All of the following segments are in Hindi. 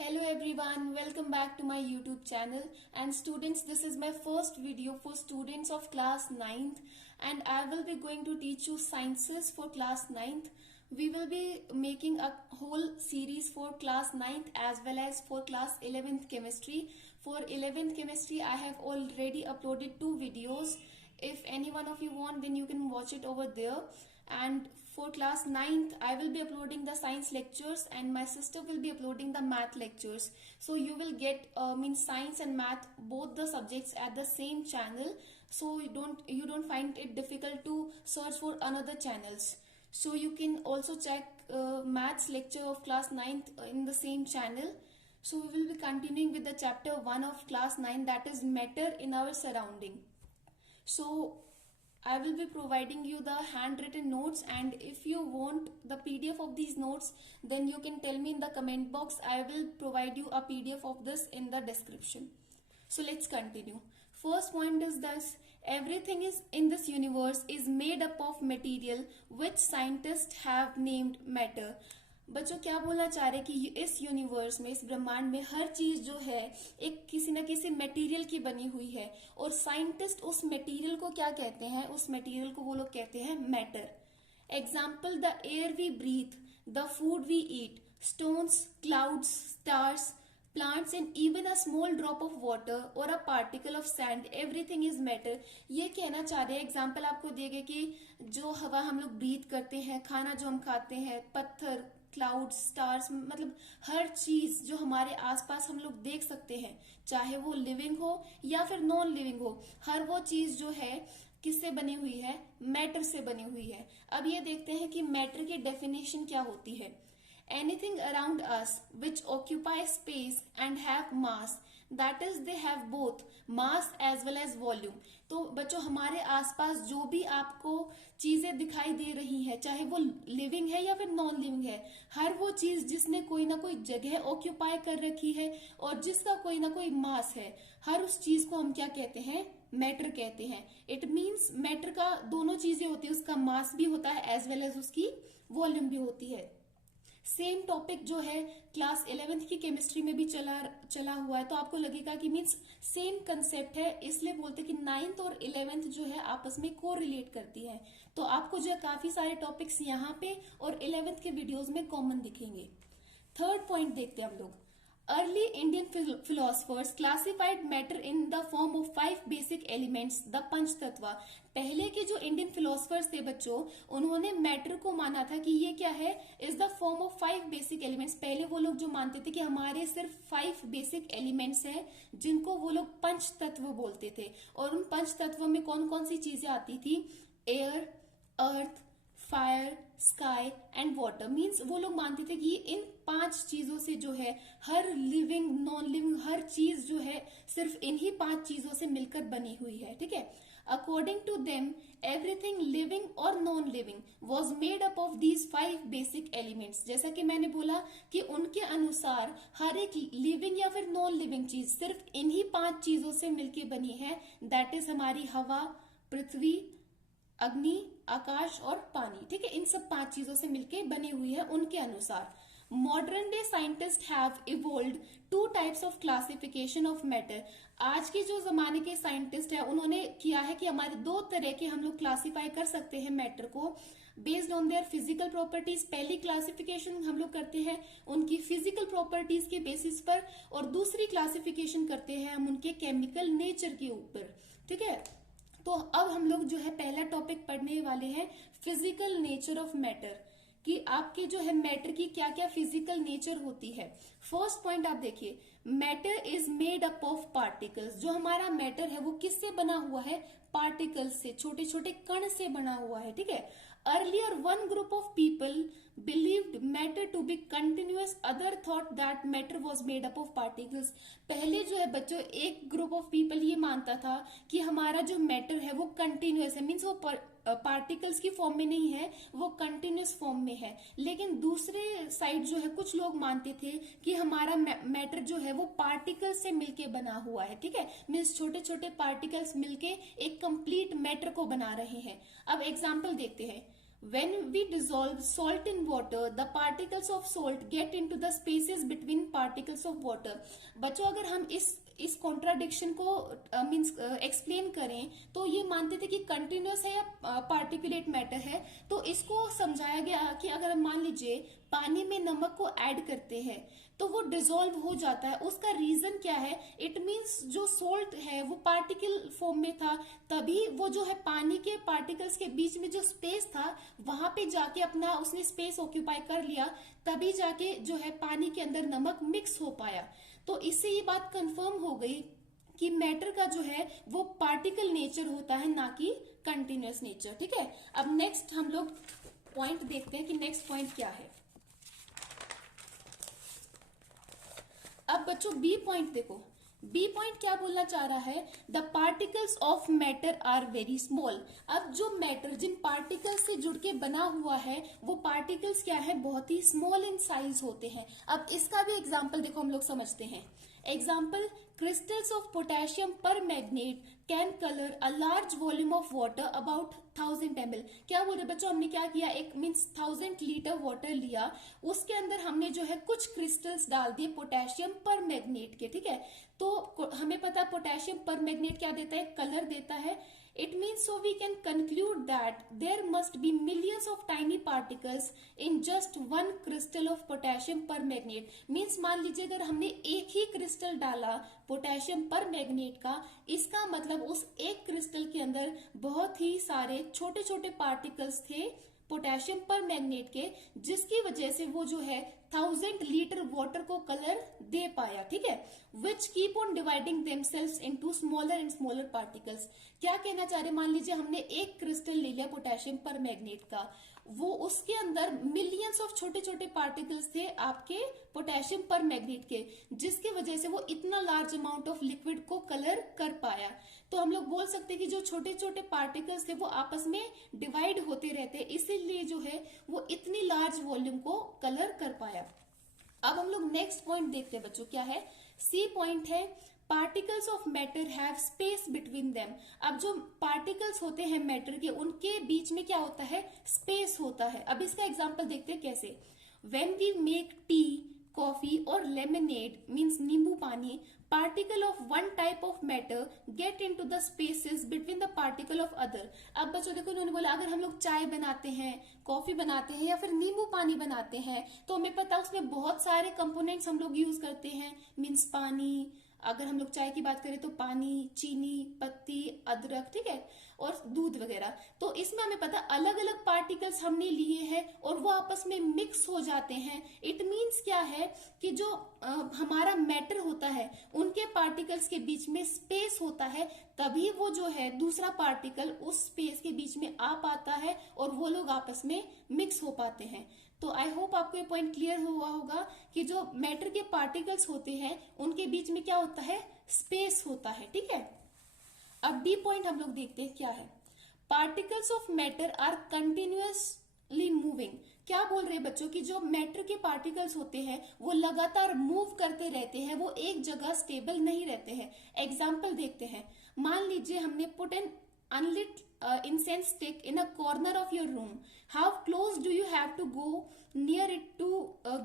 Hello everyone, welcome back to my YouTube channel. And students, this is my first video for students of class 9th and I will be going to teach you sciences for class 9th. We will be making a whole series for class 9th as well as for class 11th chemistry. For 11th chemistry, I have already uploaded 2 videos. If any one of you want, then you can watch it over there. And for class 9th, I will be uploading the science lectures and my sister will be uploading the math lectures. So you will get science and math, both the subjects at the same channel. So you don't find it difficult to search for another channels. So you can also check maths lecture of class 9th in the same channel. So we will be continuing with the chapter 1 of class 9, that is matter in our surrounding. So I will be providing you the handwritten notes, and if you want the PDF of these notes, then you can tell me in the comment box. I will provide you a PDF of this in the description. So let's continue. First point is this: everything is in this universe is made up of material which scientists have named matter. बच्चों क्या बोलना चाह रहे कि इस यूनिवर्स में, इस ब्रह्मांड में हर चीज जो है एक किसी न किसी मटेरियल की बनी हुई है और साइंटिस्ट उस मटेरियल को क्या कहते हैं? उस मटेरियल को वो लोग कहते हैं matter. Example: the air we breathe, the food we eat, stones, clouds, stars, plants and even a small drop of water or a particle of sand, everything is matter. ये कहना चाह रहे हैं, एग्जाम्पल आपको दिए गए कि जो हवा हम लोग ब्रीथ करते हैं, खाना जो हम खाते हैं, पत्थर, क्लाउड, स्टार्स, मतलब हर चीज जो हमारे आसपास हम लोग देख सकते हैं, चाहे वो लिविंग हो या फिर नॉन लिविंग हो, हर वो चीज जो है किससे बनी हुई है? मैटर से बनी हुई है. अब ये देखते हैं कि मैटर की डेफिनेशन क्या होती है. Anything around us which occupy space and have mass, that is they have both mass as well as volume. तो बच्चों, हमारे आसपास जो भी आपको चीजें दिखाई दे रही है, चाहे वो लिविंग है या फिर नॉन लिविंग है, हर वो चीज जिसने कोई ना कोई जगह ऑक्यूपाई कर रखी है और जिसका कोई ना कोई मास है, हर उस चीज को हम क्या कहते हैं? मैटर कहते हैं. इट मीन्स मैटर का दोनों चीजें होती है, उसका मास भी होता है एज वेल एज उसकी वॉल्यूम भी होती है. सेम टॉपिक जो है क्लास 11th की केमिस्ट्री में भी चला हुआ है, तो आपको लगेगा कि मीन्स सेम कंसेप्ट है, इसलिए बोलते कि 9th और 11th जो है आपस में को रिलेट करती है. तो आपको जो है काफी सारे टॉपिक्स यहाँ पे और 11th के वीडियोस में कॉमन दिखेंगे. थर्ड पॉइंट देखते हैं हम लोग. Early Indian philosophers classified matter in the form of 5 basic elements, the पंच तत्व. पहले के जो इंडियन फिलोसफर्स थे बच्चों, उन्होंने मैटर को माना था कि ये क्या है? Is the form of 5 basic elements. पहले वो लोग जो मानते थे कि हमारे सिर्फ 5 बेसिक एलिमेंट्स हैं, जिनको वो लोग पंच तत्व बोलते थे. और उन पंच तत्व में कौन कौन सी चीजें आती थी? Air, earth, fire, sky and water. Means वो लोग मानते थे कि इन 5 चीजों से जो है हर लिविंग नॉन लिविंग हर चीज जो है सिर्फ इन्हीं 5 चीजों से मिलकर बनी हुई है. ठीक है. According to them everything living और non living was made up of these 5 basic elements. जैसा कि मैंने बोला कि उनके अनुसार हर एक लिविंग या फिर नॉन लिविंग चीज सिर्फ इन्हीं 5 चीजों से मिलकर बनी है. दैट इज हमारी हवा, पृथ्वी, अग्नि, आकाश और पानी. ठीक है. इन सब 5 चीजों से मिलके बनी हुई है उनके अनुसार. Modern day scientist have evolved 2 types of classification of matter. आज के जो जमाने के साइंटिस्ट है, उन्होंने किया है कि हमारे 2 तरह के हम लोग क्लासिफाई कर सकते हैं मैटर को based on their physical properties. पहली क्लासिफिकेशन हम लोग करते हैं उनकी फिजिकल प्रॉपर्टीज के बेसिस पर, और दूसरी क्लासिफिकेशन करते हैं हम उनके केमिकल नेचर के ऊपर. ठीक है. तो अब हम लोग जो है पहला टॉपिक पढ़ने वाले हैं फिजिकल नेचर ऑफ मैटर, कि आपके जो है मैटर की क्या क्या फिजिकल नेचर होती है. फर्स्ट पॉइंट आप देखिए, matter is made up of particles. जो हमारा मैटर है वो किससे बना हुआ है? पार्टिकल्स से, छोटे छोटे कण से बना हुआ है. ठीक है. Earlier, one group of people believed matter to be continuous. Other thought that matter was made up of particles. पहले जो है बच्चों एक ग्रुप ऑफ पीपल ये मानता था कि हमारा जो मैटर है वो कंटिन्यूअस है, मीन्स वो पार्टिकल्स की फॉर्म में नहीं है, वो कंटिन्यूअस फॉर्म में है. लेकिन दूसरे साइड जो है कुछ लोग मानते थे कि हमारा मैटर जो है वो पार्टिकल्स से मिलके बना हुआ है. ठीक है. मीन्स छोटे छोटे पार्टिकल्स मिलके एक कंप्लीट मैटर को बना रहे हैं. अब एग्जाम्पल देखते हैं. When we dissolve salt in water, the particles of salt get into the spaces between particles of water. बच्चों अगर हम इस कॉन्ट्राडिक्शन को मीन्स एक्सप्लेन करें तो ये मानते थे कि कंटिन्यूअस है या पार्टिकुलेट मैटर है, तो इसको समझाया गया कि अगर हम मान लीजिए पानी में नमक को ऐड करते हैं तो वो डिसॉल्व हो जाता है। उसका रीजन क्या है? इट मीन्स जो सोल्ट है वो पार्टिकल फॉर्म में था, तभी वो जो है पानी के पार्टिकल्स के बीच में जो स्पेस था वहां पे जाके अपना उसने स्पेस ऑक्यूपाई कर लिया, तभी जाके जो है पानी के अंदर नमक मिक्स हो पाया। तो इससे ये बात कंफर्म हो गई कि मैटर का जो है वो पार्टिकल नेचर होता है, ना कि कंटिन्यूअस नेचर। ठीक है, अब नेक्स्ट हम लोग पॉइंट देखते हैं कि नेक्स्ट पॉइंट क्या है। अब बच्चों बी पॉइंट देखो, बी पॉइंट क्या बोलना चाह रहा है? The particles of matter are very small. अब जो मैटर जिन पार्टिकल्स से जुड़ के बना हुआ है वो पार्टिकल्स क्या है? बहुत ही स्मॉल इन साइज होते हैं। अब इसका भी एग्जाम्पल देखो हम लोग समझते हैं। Example, crystals of potassium permanganate can color a large volume of water about 1000 ml। क्या बोल रहे बच्चों? हमने क्या किया, एक मीन्स 1000 लीटर वाटर लिया, उसके अंदर हमने जो है कुछ क्रिस्टल्स डाल दिए पोटेशियम परमैंगनेट के। ठीक है, तो हमें पता है पोटेशियम परमैंगनेट क्या देता है? कलर देता है। It means so we can conclude that there must be millions of tiny particles in just one crystal of potassium permanganate। Means मान लीजिए अगर हमने एक ही क्रिस्टल डाला पोटेशियम परमैंगनेट का, इसका मतलब उस एक क्रिस्टल के अंदर बहुत ही सारे छोटे छोटे पार्टिकल्स थे पोटेशियम परमैंगनेट के, जिसकी वजह से वो जो है 1000 लीटर वाटर को कलर दे पाया। ठीक है, which keep on dividing themselves into smaller and smaller particles. क्या कहना चाह रहे? मान लीजिए हमने एक क्रिस्टल ले लिया पोटेशियम परमैंगनेट का, वो उसके अंदर मिलियंस ऑफ छोटे छोटे पार्टिकल्स थे आपके पोटेशियम परमैंगनेट के, जिसकी वजह से वो इतना लार्ज अमाउंट ऑफ लिक्विड को कलर कर पाया। तो हम लोग बोल सकते हैं कि जो छोटे छोटे पार्टिकल्स थे वो आपस में डिवाइड होते रहते, इसीलिए जो है वो इतनी लार्ज वॉल्यूम को कलर कर पाया। अब हम लोग नेक्स्ट पॉइंट देखते हैं बच्चों, क्या है? सी पॉइंट है, particles of matter have space between them. अब जो पार्टिकल्स होते हैं मैटर के, उनके बीच में क्या होता है? स्पेस होता है। अब इसका एग्जांपल देखते हैं कैसे। When we make tea, coffee और लेमनेड मीन्स नींबू पानी, particle of one type of matter get into the spaces between the particle of other. अब बच्चों देखो उन्होंने बोला अगर हम लोग चाय बनाते हैं, कॉफी बनाते हैं या फिर नींबू पानी बनाते हैं तो हमें पता है उसमें बहुत सारे कंपोनेंट्स हम लोग यूज करते हैं। मीन्स पानी, अगर हम लोग चाय की बात करें तो पानी, चीनी, पत्ती, अदरक, ठीक है, और दूध वगैरह। तो इसमें हमें पता अलग अलग पार्टिकल्स हमने लिए हैं और वो आपस में मिक्स हो जाते हैं। इट मीन्स क्या है कि जो हमारा मैटर होता है उनके पार्टिकल्स के बीच में स्पेस होता है, तभी वो जो है दूसरा पार्टिकल उस स्पेस के बीच में आ पाता है और वो लोग आपस में मिक्स हो पाते हैं। तो आई होप आपको ये पॉइंट क्लियर हुआ होगा कि जो मैटर के पार्टिकल्स होते हैं उनके बीच में क्या होता है? स्पेस होता है। ठीक है, अब डी पॉइंट हम लोग देखते हैं क्या है। Particles of matter are continuously moving. क्या बोल रहे हैं बच्चों कि जो मैटर के पार्टिकल्स होते हैं वो लगातार मूव करते रहते हैं, वो एक जगह स्टेबल नहीं रहते हैं। एग्जाम्पल देखते हैं। मान लीजिए हमने put an unlit incense stick in a corner of your room. How close do you have to go near it to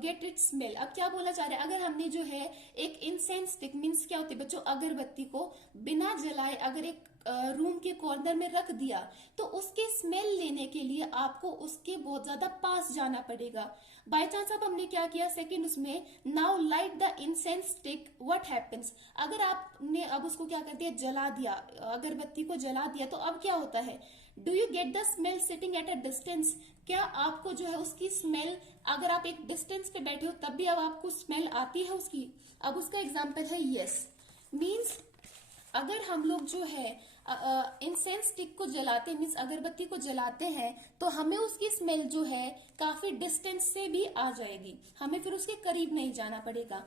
get its smell? अब क्या बोला जा रहा है? अगर हमने जो है एक इंसेंस स्टिक मीन्स क्या होती है बच्चों? अगरबत्ती को बिना जलाए अगर एक रूम के कॉर्नर में रख दिया तो उसके स्मेल लेने के लिए आपको उसके बहुत ज्यादा पास जाना पड़ेगा। बाय चांस अब हमने क्या किया सेकंड उसमें, now light the incense stick, what happens? अगर आपने अब उसको क्या कर दिया? जला दिया, अगरबत्ती को जला दिया, तो अब क्या होता है? Do you get the smell sitting at a distance? क्या आपको जो है उसकी स्मेल, अगर आप एक डिस्टेंस पे बैठे हो तब भी अब आपको स्मेल आती है उसकी? अब उसका एग्जाम्पल है यस। मीन्स अगर हम लोग जो है इंसेंस स्टिक को जलाते मीन्स अगरबत्ती को जलाते हैं तो हमें उसकी स्मेल जो है काफी डिस्टेंस से भी आ जाएगी, हमें फिर उसके करीब नहीं जाना पड़ेगा।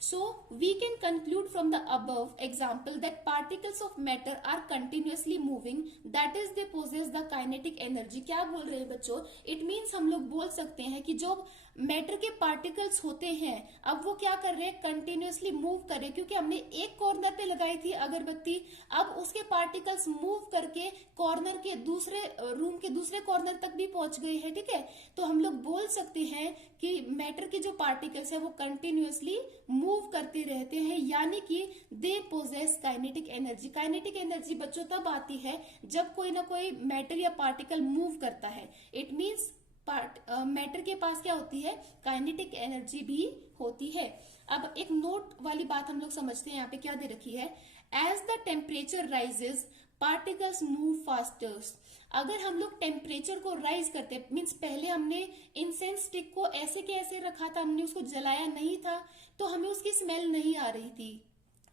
So we can conclude from the above example that particles of matter are continuously moving, that is they possess the kinetic energy। क्या बोल रहे हैं बच्चों? It means हम लोग बोल सकते हैं कि जो मैटर के पार्टिकल्स होते हैं, अब वो क्या कर रहे हैं, कंटिन्यूअसली मूव कर रहे हैं, क्योंकि हमने एक कॉर्नर पे लगाई थी अगरबत्ती, अब उसके पार्टिकल्स मूव करके कॉर्नर के दूसरे रूम के दूसरे कॉर्नर तक भी पहुंच गए हैं। ठीक है, तो हम लोग बोल सकते हैं कि मैटर के जो पार्टिकल्स है वो कंटिन्यूअसली मूव करते रहते हैं, यानी कि they possess kinetic energy. Kinetic energy बच्चों तब आती है जब कोई ना कोई मैटर या पार्टिकल मूव करता है। इट मीन्स मैटर के पास क्या होती है, काइनेटिक एनर्जी भी होती है। अब एक नोट वाली बात हम लोग समझते हैं, यहाँ पे क्या दे रखी है, as the temperature rises particles move faster. अगर हम लोग टेम्परेचर को राइज करते, मीन्स पहले हमने इंसेंस स्टिक को ऐसे के ऐसे रखा था, हमने उसको जलाया नहीं था, तो हमें उसकी स्मेल नहीं आ रही थी।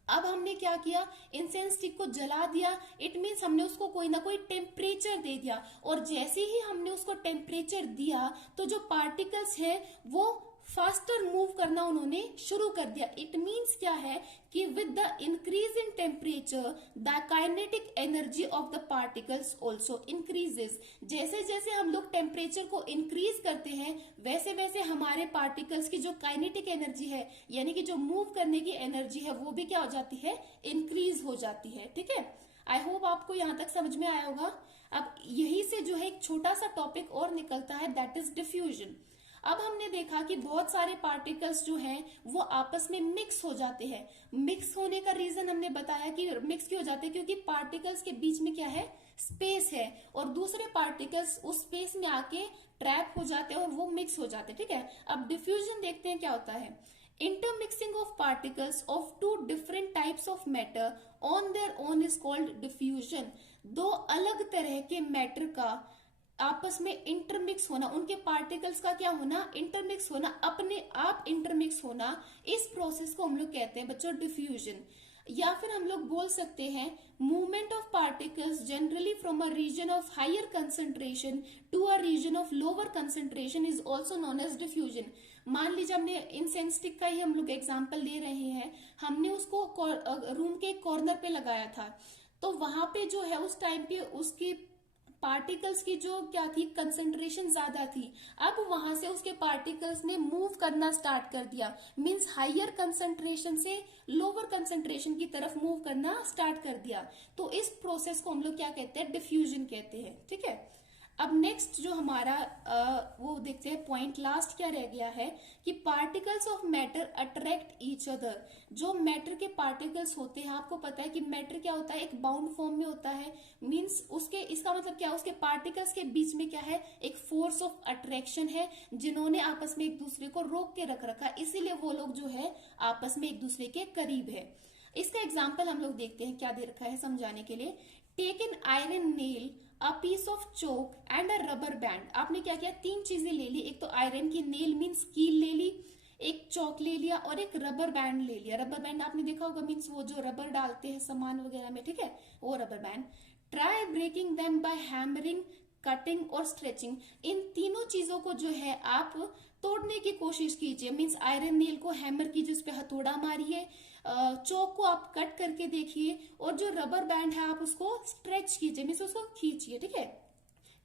अब हमने क्या किया, इंसेंस स्टिक को जला दिया, इट मीन्स हमने उसको कोई ना कोई टेम्परेचर दे दिया, और जैसे ही हमने उसको टेम्परेचर दिया तो जो पार्टिकल्स है वो फास्टर मूव करना उन्होंने शुरू कर दिया। इट मीन्स क्या है कि with the increase in temperature the kinetic energy of the particles also increases. जैसे जैसे हम लोग टेम्परेचर को इंक्रीज करते हैं वैसे वैसे हमारे पार्टिकल्स की जो काइनेटिक एनर्जी है, यानी कि जो मूव करने की एनर्जी है, वो भी क्या हो जाती है, इंक्रीज हो जाती है। ठीक है, आई होप आपको यहाँ तक समझ में आया होगा। अब यही से जो है एक छोटा सा टॉपिक और निकलता है, दैट इज डिफ्यूजन। अब हमने देखा कि बहुत सारे पार्टिकल्स जो हैं वो आपस में मिक्स हो जाते हैं। मिक्स होने का रीजन हमने बताया कि मिक्स क्यों हो जाते हैं, क्योंकि पार्टिकल्स के बीच में क्या है, स्पेस है, और दूसरे पार्टिकल्स उस स्पेस में आके ट्रैप हो जाते हैं और वो मिक्स हो जाते हैं। ठीक है, अब डिफ्यूजन देखते हैं क्या होता है। Intermixing of particles of two different types of matter on their own is called diffusion. दो अलग तरह के मैटर का आपस में इंटरमिक्स होना, उनके पार्टिकल्स का क्या होना, इंटरमिक्स होना, अपने आप इंटरमिक्स होना, इस प्रोसेस को हम लोग कहते हैं बच्चों डिफ्यूजन। या फिर हम लोग बोल सकते हैं movement of particles generally from a region of higher concentration to a region of lower concentration is also known as diffusion. मान लीजिए हमने इंसेंस स्टिक का ही हम लोग एग्जाम्पल ले रहे हैं, हमने उसको रूम के कॉर्नर पे लगाया था, तो वहां पे जो है उस टाइम पे उसकी पार्टिकल्स की जो क्या थी, कंसंट्रेशन ज्यादा थी। अब वहां से उसके पार्टिकल्स ने मूव करना स्टार्ट कर दिया, मींस हायर कंसंट्रेशन से लोअर कंसंट्रेशन की तरफ मूव करना स्टार्ट कर दिया। तो इस प्रोसेस को हम लोग क्या कहते हैं, डिफ्यूजन कहते हैं। ठीक है, अब नेक्स्ट जो हमारा वो देखते हैं पॉइंट, लास्ट क्या रह गया है कि particles of matter attract each other. जो मैटर के पार्टिकल्स होते हैं, आपको पता है कि मैटर क्या होता है, एक बाउंड फॉर्म में होता है, मींस उसके, इसका मतलब क्या, उसके पार्टिकल्स के बीच में क्या है, एक फोर्स ऑफ अट्रैक्शन है, जिन्होंने आपस में एक दूसरे को रोक के रख रखा, इसीलिए वो लोग जो है आपस में एक दूसरे के करीब है। इसका एग्जाम्पल हम लोग देखते हैं, क्या दे रखा है समझाने के लिए। Take an iron nail, a piece of chalk and a rubber band. आपने क्या किया, तीन चीजें ले ली, एक तो आयरन की नेल मीन्स कील ले ली, एक चौक ले लिया और एक रबर बैंड ले लिया। रबर बैंड आपने देखा होगा, मीन्स वो जो रबर डालते हैं सामान वगैरह में, ठीक है, वो rubber band. Try breaking them by hammering, cutting और स्ट्रेचिंग। इन तीनों चीजों को जो है आप तोड़ने की कोशिश कीजिए, मीन्स आयरन नेल को हैमर कीजिए, उस पर हथौड़ा मारिए, चौक को आप कट करके देखिए, और जो रबर बैंड है आप उसको स्ट्रेच कीजिए, मीन्स उसको खींचिए। ठीक है,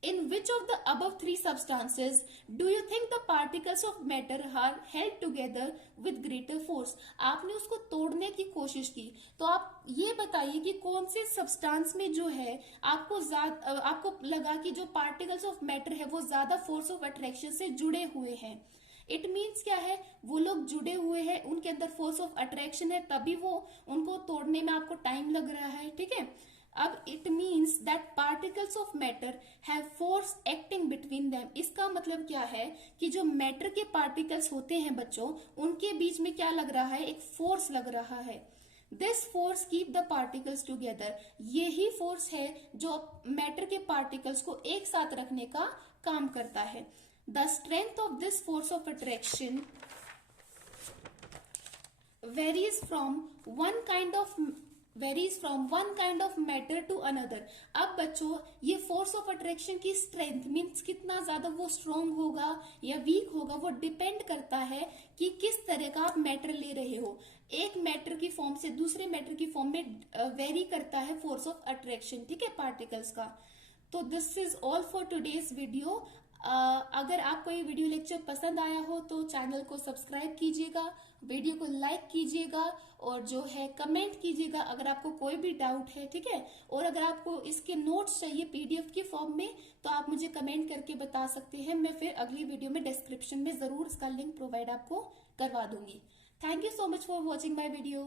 In which of the above three substances do you think the particles of matter are held together with greater force? आपने उसको तोड़ने की कोशिश की, तो आप ये बताइए कि कौन से सब्सटेंस में जो है आपको लगा कि जो पार्टिकल्स ऑफ मैटर है वो ज्यादा फोर्स ऑफ अट्रैक्शन से जुड़े हुए हैं। इट मीन्स क्या है, वो लोग जुड़े हुए हैं, उनके अंदर फोर्स ऑफ अट्रैक्शन है, तभी वो उनको तोड़ने में आपको टाइम लग रहा है। ठीक है, अब it means that particles of matter have force acting between them. इसका मतलब क्या है कि जो मैटर के पार्टिकल्स होते हैं बच्चों, उनके बीच में क्या लग रहा है, एक फोर्स लग रहा है। This force keep the particles together. यही फोर्स है जो मैटर के पार्टिकल्स को एक साथ रखने का काम करता है। The strength of this force of attraction varies from one kind of matter to another। अब बच्चों ये फोर्स ऑफ अट्रैक्शन की स्ट्रेंथ मीन्स कितना ज्यादा वो स्ट्रॉन्ग होगा या वीक होगा, वो डिपेंड करता है कि किस तरह का आप मैटर ले रहे हो। एक मैटर की फॉर्म से दूसरे मैटर की फॉर्म में वेरी करता है फोर्स ऑफ अट्रैक्शन, ठीक है, पार्टिकल्स का। तो this is all for today's video. अगर आपको ये वीडियो लेक्चर पसंद आया हो तो चैनल को सब्सक्राइब कीजिएगा, वीडियो को लाइक कीजिएगा और जो है कमेंट कीजिएगा अगर आपको कोई भी डाउट है, ठीक है। और अगर आपको इसके नोट्स चाहिए पीडीएफ के फॉर्म में तो आप मुझे कमेंट करके बता सकते हैं। मैं फिर अगली वीडियो में डिस्क्रिप्शन में जरूर इसका लिंक प्रोवाइड आपको करवा दूंगी। Thank you so much for watching my video.